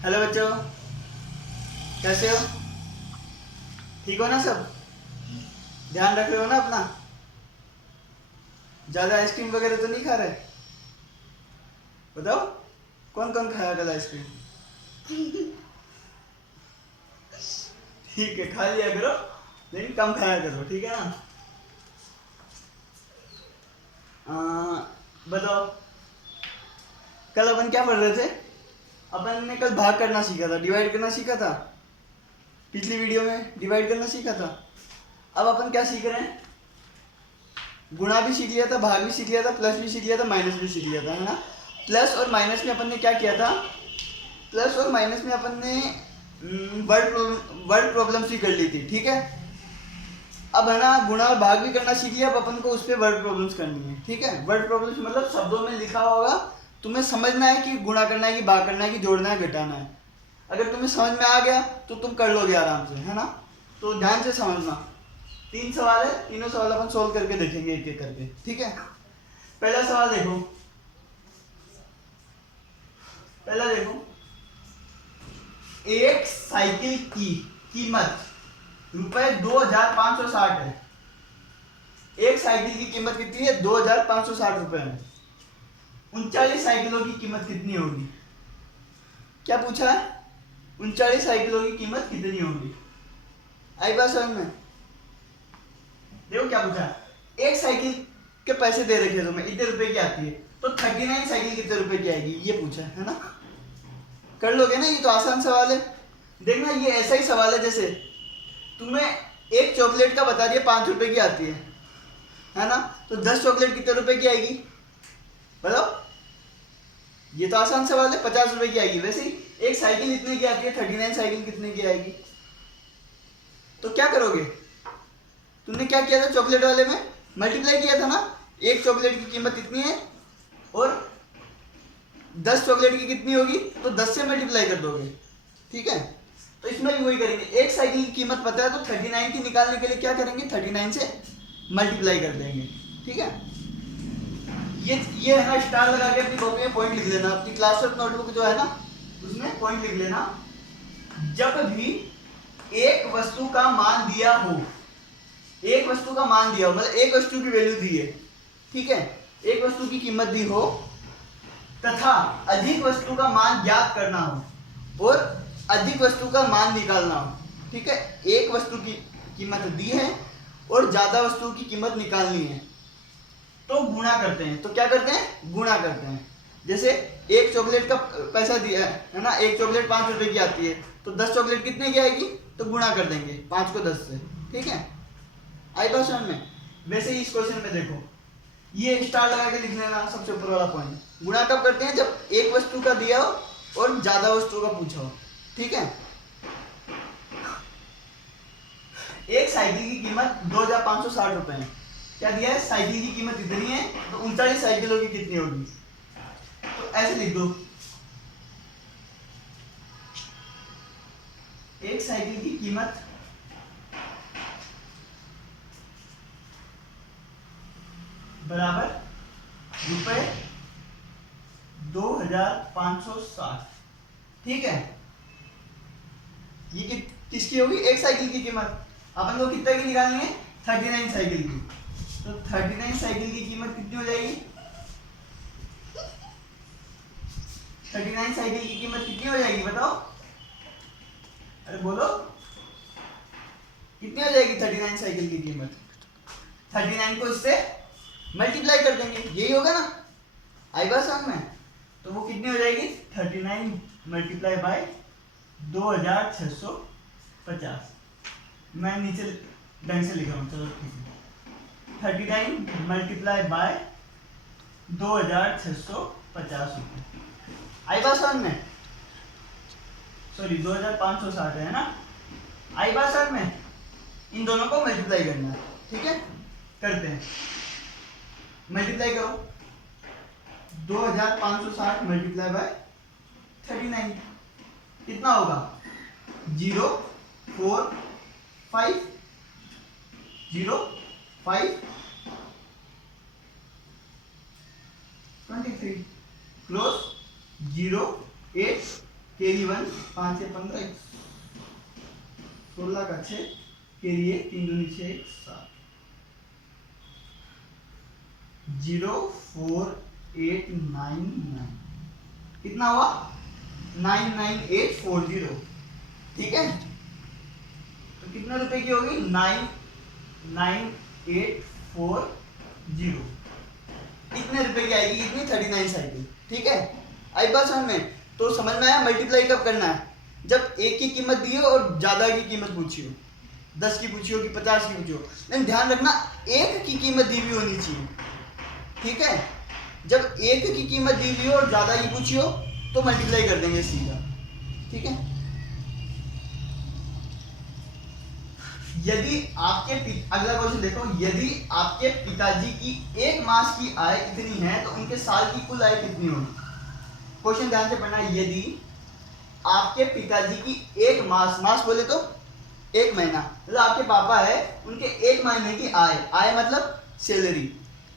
Hello बच्चों, कैसे हो? ठीक हो ना सब? ध्यान रख रहे हो ना अपना? ज़्यादा आइसक्रीम वगैरह तो नहीं खा रहे? बताओ, कौन कौन खाया कल आइसक्रीम? ठीक है, खा लिया करो, लेकिन कम खाया करो, ठीक है ना? बताओ, कल अपन क्या पढ़ रहे थे? अपन ने कल भाग करना सीखा था, डिवाइड करना सीखा था। पिछली वीडियो में डिवाइड करना सीखा था। अब अपन क्या सीख रहे हैं? गुणा भी सीख लिया था, भाग भी सीख लिया था, प्लस भी सीख लिया था, माइनस भी सीख लिया था, है ना? प्लस और माइनस में अपन ने क्या किया था? प्लस और माइनस में अपन ने वर्ड प्रॉब्लम्स भी कर ली थी, ठीक है? अब है ना, गुणा और भाग भी करना सीख लिया, अब अपन को उस पर वर्ड प्रॉब्लम्स करनी है, ठीक है? वर्ड प्रॉब्लम्स मतलब शब्दों में लिखा होगा, तुम्हें समझना है कि गुणा करना है कि भाग करना है कि जोड़ना है घटाना है। अगर तुम्हें समझ में आ गया तो तुम कर लोगे आराम से, है ना? तो ध्यान से समझना। 3 सवाल है, तीनों सवाल अपन सोल्व करके देखेंगे एक एक करके, ठीक है? पहला सवाल देखो, पहला देखो, एक साइकिल की कीमत ₹2560 है। एक साइकिल की कीमत कितनी है? ₹2560 है। 39 साइकिलों की कीमत कितनी होगी? क्या पूछा है? 39 साइकिलों की कीमत कितनी होगी? आई बात समझ में? देखो क्या पूछा है, एक साइकिल के पैसे दे रखे तुम्हें, इतने रुपए की आती है, तो 39 साइकिल कितने रुपए की आएगी, ये पूछा है ना? कर लोगे ना? ये तो आसान सवाल है। देखना, ये ऐसा ही सवाल है जैसे तुम्हें एक चॉकलेट का बता दिया 5 रुपए की आती है ना? तो 10 चॉकलेट कितने रुपए की आएगी बताओ? ये तो आसान सवाल है, 50 रुपए की आएगी। वैसे ही एक साइकिल इतने की आती है, 39 साइकिल कितने की आएगी? तो क्या करोगे? तुमने क्या किया था चॉकलेट वाले में? मल्टीप्लाई किया था ना। एक चॉकलेट की कीमत इतनी है और 10 चॉकलेट की कितनी होगी, तो 10 से मल्टीप्लाई कर दोगे, ठीक है? तो इसमें भी वही करेंगे। एक साइकिल की कीमत पता है तो 39 की निकालने के लिए क्या करेंगे? 39 से मल्टीप्लाई कर देंगे, ठीक है? ये है ना, स्टार लगा के अपनी कॉपी में पॉइंट लिख लेना। अपनी क्लास वर्क नोटबुक जो है ना, उसमें पॉइंट लिख लेना। जब भी एक वस्तु का मान दिया हो, एक वस्तु का मान दिया हो मतलब एक वस्तु की वैल्यू दी है, ठीक है? एक वस्तु की कीमत दी हो तथा अधिक वस्तु का मान ज्ञात करना हो और अधिक वस्तु का मान निकालना हो, ठीक है? एक वस्तु की कीमत दी है और ज्यादा वस्तु की कीमत निकालनी है, तो गुणा करते हैं। तो क्या करते हैं? गुणा करते हैं। जैसे एक चॉकलेट का पैसा दिया है ना, एक चॉकलेट 5 रुपए की आती है, तो 10 चॉकलेट कितने की आएगी? तो गुणा कर देंगे 5 को 10 से, ठीक है? आई बात समझ में? वैसे ही इस क्वेश्चन में देखो, ये स्टार लगा के लिख लेना सबसे ऊपर वाला पॉइंट। गुणा कब करते हैं? जब एक वस्तु का दिया हो और ज्यादा वस्तु का पूछा हो, ठीक है? एक साइकिल की कीमत 2560 रुपए है। क्या दिया है? साइकिल की कीमत इतनी है, तो 39 साइकिलों की कितनी होगी? तो ऐसे लिख दो, एक साइकिल की कीमत बराबर ₹2560, ठीक है? ये किसकी होगी? एक साइकिल की कीमत। अपन को कितना की निकालनी है? 39 साइकिल की। तो 39 साइकिल की कीमत कितनी हो जाएगी? 39 साइकिल की कीमत कितनी हो जाएगी बताओ? अरे बोलो, कितनी हो जाएगी 39 साइकिल की कीमत? 39 को इससे मल्टीप्लाई कर देंगे, यही होगा ना? आई बात समझ में? तो वो कितनी हो जाएगी? 39 मल्टीप्लाई बाय 2650। मैं नीचे ढंग से लिख रहा हूँ, चलो ठीक है। 39 मल्टीप्लाई बाय 2650 रुपये। आई बात समझ में? सॉरी 2560 है ना? आई बात समझ में? इन दोनों को मल्टीप्लाई करना है, ठीक है? करते हैं, मल्टीप्लाई करो। 2560 मल्टीप्लाई बाय 39 कितना होगा? 045 23 क्लोज 08 कैरी 1, 5 से 15, 16 का 6, कैरी 1, 3 दूनी 6, 7, 04899, कितना हुआ 99840, ठीक है। तो कितने रुपए की होगी 99840, कितने रुपए की आएगी, कितनी 39 साइकिल, ठीक है। आई बात समझ में, तो समझ में आया मल्टीप्लाई कब करना है, जब एक की कीमत दी हो और ज्यादा की कीमत पूछी हो, 10 की पूछी हो कि 50 की पूछी हो, लेकिन ध्यान रखना एक की कीमत दी हुई होनी चाहिए, ठीक है। जब एक की कीमत दी हुई हो और ज्यादा की पूछी हो तो मल्टीप्लाई कर देंगे सीधा, ठीक है। यदि आपके अगला क्वेश्चन देखो, यदि आपके पिताजी की एक मास की आय इतनी है तो उनके साल की कुल आय कितनी होगी। क्वेश्चन ध्यान से पढ़ना, यदि आपके पिताजी की एक मास बोले तो एक महीना, मतलब आपके पापा है उनके एक महीने की आय मतलब सैलरी,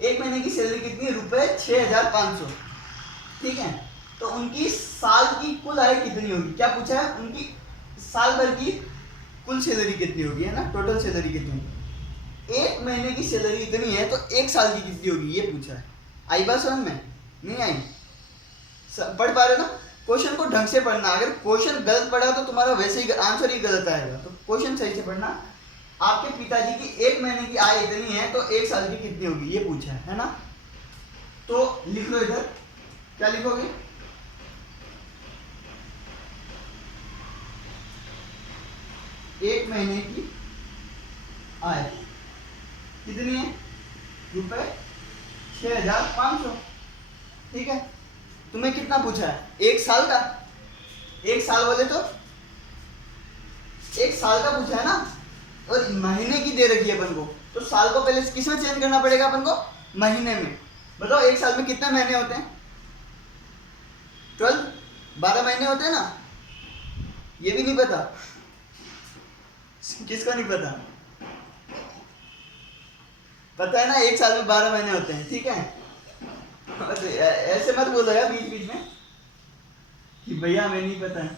एक महीने की सैलरी कितनी है, ₹6500, ठीक है। तो उनकी साल की कुल आय कितनी होगी, क्या पूछा है, उनकी साल भर की कुल सैलरी कितनी होगी, है ना, टोटल सैलरी कितनी होगी। एक महीने की सैलरी इतनी है तो एक साल की कितनी होगी ये पूछा है। आई बात समझ में, नहीं आई, पढ़ पा रहे ना। क्वेश्चन को ढंग से पढ़ना, अगर क्वेश्चन गलत पढ़ा तो तुम्हारा वैसे ही आंसर ही गलत आएगा, तो क्वेश्चन सही से पढ़ना। आपके पिताजी की एक महीने की आय इतनी है तो एक साल की कितनी होगी ये पूछा है ना। तो लिख लो इधर, क्या लिखोगे, एक महीने की आय कितनी है, ₹6500, ठीक है। तुम्हें कितना पूछा है, एक साल का, एक साल बोले तो एक साल का पूछा है ना, और महीने की दे रखी है अपन को, तो साल को पहले किसमें चेंज करना पड़ेगा अपन को, महीने में। बताओ एक साल में कितने महीने होते हैं, 12 महीने होते हैं ना, ये भी नहीं पता, किसको नहीं पता, पता है ना, एक साल में 12 महीने होते हैं, ठीक है। ऐसे मत बोलो यार बीच बीच में कि भैया हमें नहीं पता है,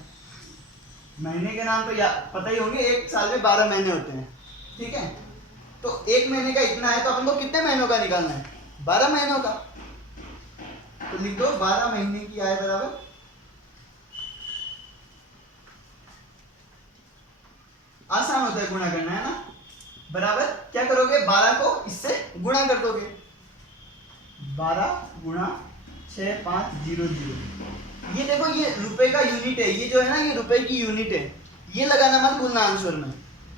महीने के नाम तो पता ही होंगे, एक साल में 12 महीने होते हैं, ठीक है। तो एक महीने का इतना है तो अपन को कितने महीनों का निकालना है, 12 महीनों का। तो लिख दो 12 महीने की आय बराबर, आसान होता है गुणा करना, है ना, बराबर क्या करोगे, 12 को इससे गुणा कर दोगे, 12 गुणा 6500, ये देखो ये रुपए का यूनिट है, ये जो है ना ये रुपए की यूनिट है, ये लगाना मत भूलना आंसर में,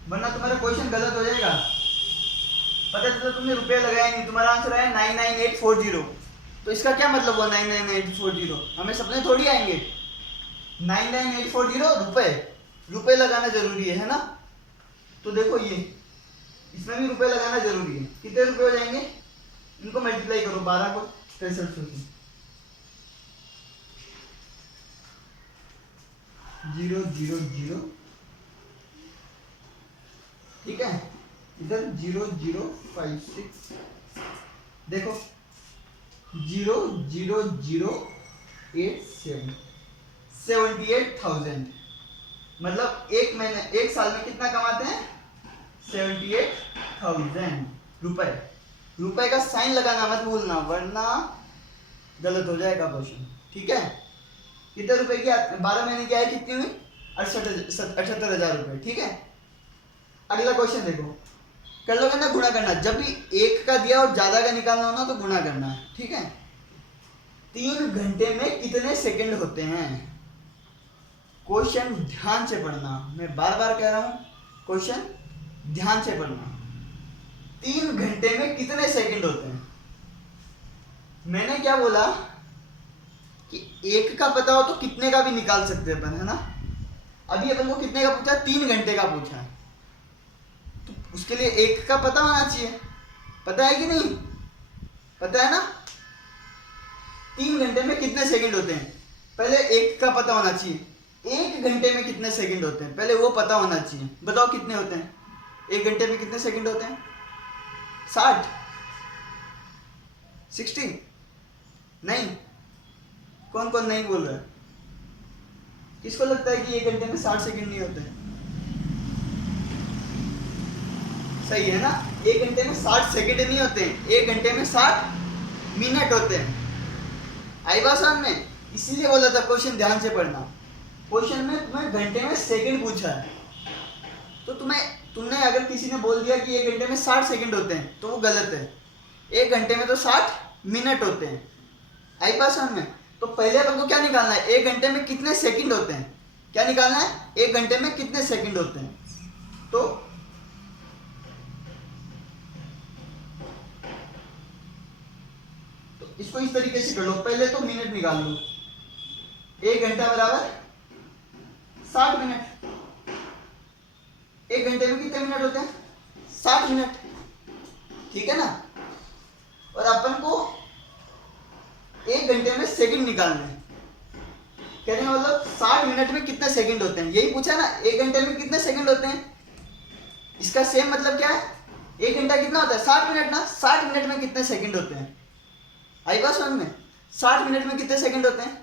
वरना तुम्हारा क्वेश्चन गलत हो जाएगा। पता चला तुमने रुपया लगाया नहीं, तुम्हारा आंसर आया 99840, तो इसका क्या मतलब हुआ 99840, हमें सपने थोड़ी आएंगे, 99840 रुपए लगाना जरूरी है ना। तो देखो ये इसमें भी रुपए लगाना जरूरी है, कितने रुपए हो जाएंगे, इनको मल्टीप्लाई करो 12 को 6300 से, 000, ठीक है, इधर 0056, देखो 00087, 78,000, मतलब एक महीने एक साल में कितना कमाते हैं, 78,000 रुपए। रुपए का साइन लगाना मत भूलना वरना गलत हो जाएगा क्वेश्चन, ठीक है। कितने रुपए की 12 महीने की आय कितनी हुई, 78,000 रुपए, ठीक है। अगला क्वेश्चन देखो, कर लोगे ना गुणा करना, जब भी एक का दिया और ज्यादा का निकालना हो ना तो गुणा करना है, ठीक है। 3 घंटे में कितने सेकंड होते हैं, क्वेश्चन ध्यान से पढ़ना, मैं बार बार कह रहा हूं क्वेश्चन ध्यान से पढ़ना। 3 घंटे में कितने सेकंड होते हैं, मैंने क्या बोला कि एक का पता हो तो कितने का भी निकाल सकते हैं अपन, है ना। अभी अपन को कितने का पूछा, 3 घंटे का पूछा है, तो उसके लिए एक का पता होना चाहिए, पता है कि नहीं, पता है ना। 3 घंटे में कितने सेकंड होते हैं, पहले एक का पता होना चाहिए, 1 घंटे में कितने सेकंड होते हैं पहले वो पता होना चाहिए, बताओ कितने होते हैं, 1 घंटे में कितने सेकंड होते हैं, 60, 60, नहीं, कौन कौन नहीं बोल रहा है, किसको लगता है कि 1 घंटे में 60 सेकंड नहीं होते हैं? सही है ना, 1 घंटे में 60 सेकंड नहीं होते हैं, 1 घंटे में 60 मिनट होते हैं। आई बात समझ में? इसीलिए बोला था क्वेश्चन ध्यान से पढ़ना। क्वेश्चन में तुम्हें घंटे में सेकंड पूछा है, तो तुमने अगर किसी ने बोल दिया कि 1 घंटे में 60 सेकंड होते हैं तो वो गलत है। 1 घंटे में तो 60 मिनट होते हैं। आई बात समझ में? तो पहले अपन को क्या निकालना है, 1 घंटे में कितने सेकंड होते हैं। क्या निकालना है, 1 घंटे में कितने सेकंड होते हैं। तो इसको इस तरीके से कर लो, पहले तो मिनट निकाल लो। 1 घंटा बराबर 60 मिनट। 1 घंटे में कितने मिनट होते हैं, 60 मिनट, ठीक है ना। और अपन को 1 घंटे में सेकंड निकालना है। कहने का मतलब 60 मिनट में कितने सेकंड होते हैं, यही पूछा ना। 1 घंटे में कितने सेकंड होते हैं, इसका सेम मतलब क्या है, 1 घंटा कितना होता है, 60 मिनट ना। 60 मिनट में कितने सेकंड होते हैं, आई बात समझ में? 60 मिनट में कितने सेकंड होते हैं।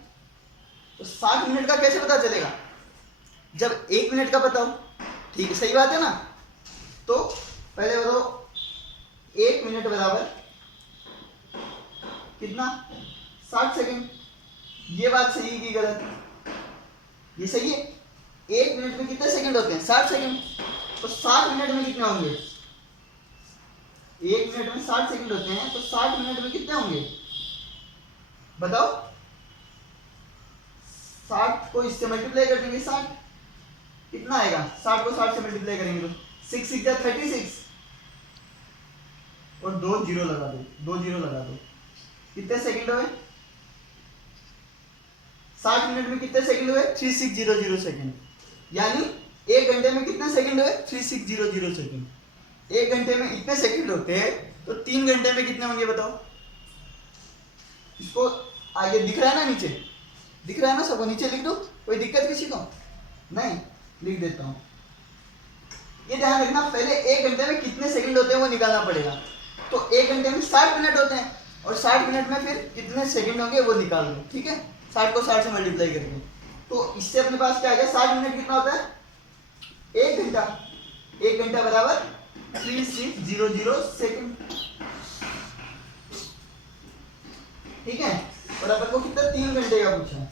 तो 60 मिनट का कैसे पता चलेगा, जब 1 मिनट का पता हो। ठीक है, सही बात है ना। तो पहले बताओ 1 मिनट बराबर कितना, 60 सेकंड। ये बात सही है कि गलत? ये सही है। 1 मिनट में कितने सेकंड होते हैं, 60 सेकंड। तो 60 मिनट में कितने होंगे, 1 मिनट में 60 सेकंड होते हैं, तो 60 मिनट में कितने होंगे बताओ। 60 को इससे मल्टीप्लाई कर देंगे, 60 कितना आएगा, 60 को 60 से मल्टीप्लाई करेंगे तो 6 6 36 और 2 जीरो लगा दो, 2 जीरो लगा दो। कितने सेकंड हुए, 60 मिनट में कितने सेकंड हुए, 3600 सेकंड। यानी 1 घंटे में कितने सेकंड हुए, 3600 सेकंड। 1 घंटे में इतने सेकंड होते हैं, तो 3 घंटे में कितने होंगे बताओ। इसको आगे दिख रहा है ना, नीचे दिख रहा है ना सबको, नीचे लिख दो, कोई दिक्कत किसी को नहीं, लिख देता हूं। ये ध्यान रखना, पहले 1 घंटे में कितने सेकंड होते हैं वो निकालना पड़ेगा। तो 1 घंटे में 60 मिनट होते हैं, और 60 मिनट में फिर कितने सेकंड होंगे वो निकाल लो, ठीक है। 60 को 60 से मल्टीप्लाई करके, तो इससे अपने पास क्या आ गया, 60 मिनट कितना होता है, 1 घंटा। 1 घंटा बराबर 3600 सेकंड, ठीक है। और अपन को कितना, 3 घंटे का पूछा है,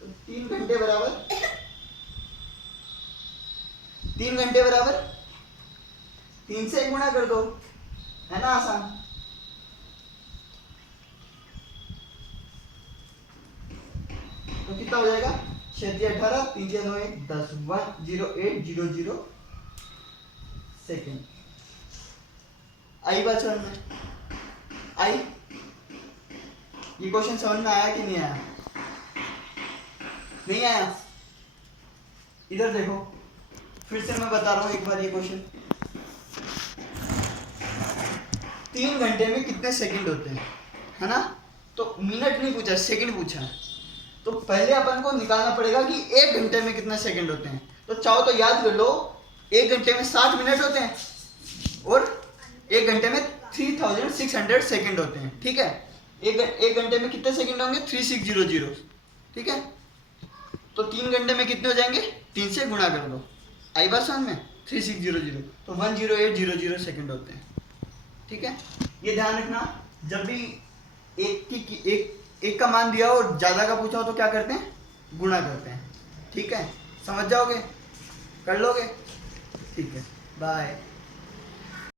तो 3 घंटे बराबर 3 से गुणा कर दो, है ना आसान। तो कितना हो जाएगा, 6 18 3 9 1 10 10800 सेकेंड। आई बात समझ में आई, ये क्वेश्चन समझ में आया कि नहीं आया, नहीं आया। इधर देखो, फिर से मैं बता रहा हूं एक बार ये क्वेश्चन। 3 घंटे में कितने सेकंड होते हैं, है ना। तो मिनट नहीं पूछा, सेकंड पूछा है। तो पहले अपन को निकालना पड़ेगा कि 1 घंटे में कितने सेकंड होते हैं। तो चाहो तो याद कर लो, 1 घंटे में 60 मिनट होते हैं, और 1 घंटे में 3600 सेकंड होते हैं, ठीक है। एक घंटे में कितने सेकंड होंगे, 3600, ठीक है। तो 3 घंटे में कितने हो जाएंगे, 3 से गुणा कर दो, आई बात समझ में, 3600, तो 10800 सेकंड होते हैं, ठीक है। ये ध्यान रखना, जब भी एक का मान दिया हो और ज़्यादा का पूछा हो तो क्या करते हैं, गुणा करते हैं, ठीक है। समझ जाओगे, कर लोगे, ठीक है, बाय।